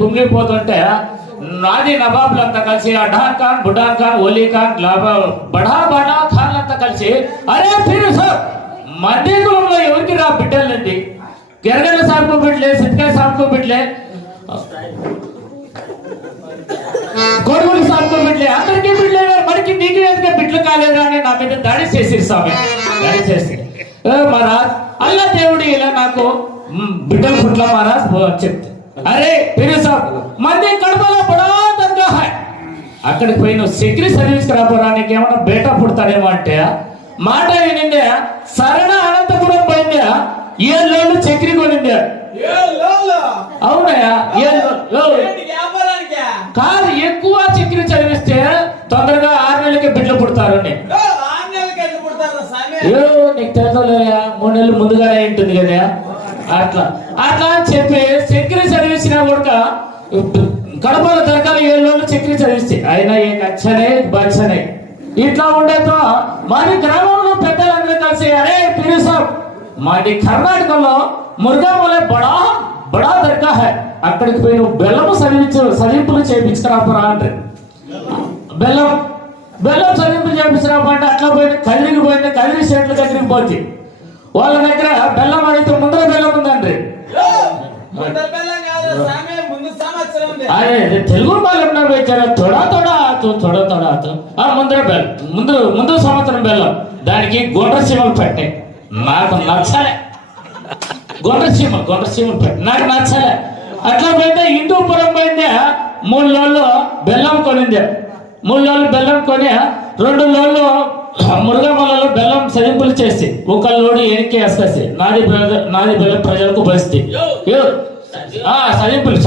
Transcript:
కుంగిపోతుంటే నాది నవాబులంతా కలిసి అఢాన్ ఖాన్, బుడాన్ ఖాన్, ఓలీ ఖాన్, బడా బడా ఖాన్ అంతా కలిసి అరే ఫిర్ సార్ మంది కులంలో ఎవరికి రా బిడ్డలండి, గిరగల సార్కు బిడ్డలే, సిద్ధికాయ సార్కు బిడ్డలే, గొడవలు సార్కు బిడ్డలే, అందరికీ బిడ్డలే, మనకి నీకు వేదిక బిడ్డలు కాలేదా అని నా మీద దాడి చేసి స్వామి, దాడి చేసి మహారాజ్ అల్లా దేవుడు ఇలా నాకు బిడ్డల పుట్ల మహారాజ్ చెప్తే అరే ఫిర్ సార్ మంది కడపలో బడా దర్గా హై, అక్కడికి పోయి నువ్వు సెక్యూరిటీ సర్వీస్ కి రాపోరానికి ఏమన్నా బేటా పుడతాడేమో అంటే మాట వినిందే సరణ అనంతపురం పోయిందే 7 రోజులు చక్రి కొనిందే. అవునయ్యా కాదు, ఎక్కువ చక్రి చదివిస్తే తొందరగా 6 నెలలకి బిడ్డలు పుడతారు. నీకు తెలుసా 3 నెలలు ముందుగానే ఉంటుంది కదా, అట్లా అట్లా అని చెప్పి చక్రి చదివించినా కూడా కడపలో దర్గాలు 7 రోజులు చక్రి చదివిస్తే అయినా ఏ నచ్చనే బచ్చనే ఇట్లా ఉండేతో మాది గ్రామంలో పెద్దలందరూ కలిసి అరే పీరు సాబ్ మాది కర్ణాటకలో మురుగామలే బడా బడా దర్గా హై, అక్కడికి పోయి నువ్వు బెల్లము సదింపులు చేయించుకురాపరా అంటే బెల్లం సదింపులు చేయించుకురాపంటే అట్లా పోయింది కదిరికి పోయింది, కదిరి చెట్ల దగ్గరికి పోతే వాళ్ళ దగ్గర బెల్లం అడిగితే ముందర బెల్లం ఉందండి. అరే తెలుగు వాళ్ళు వచ్చారు తొడా ముందర బెల్లం ముందు సంవత్సరం బెల్లం దానికి గుండ్రసీమలు పెట్టాయి, నాకు నచ్చలే. గుండ్రసీమలు పెట్టి నాకు నచ్చలే. అట్లా పోయిందే హిందూపురం పోయిందే 3 రోజులు బెల్లం కొనిందే. 3 రోజులు బెల్లం కొని 2 రోజులు మురుగమలలో బెల్లం సదింపులు చేసి ఒక లోడు ఎనికి వేసేసి నాది బెల్లం ప్రజలకు పరిస్థితి సదింపులు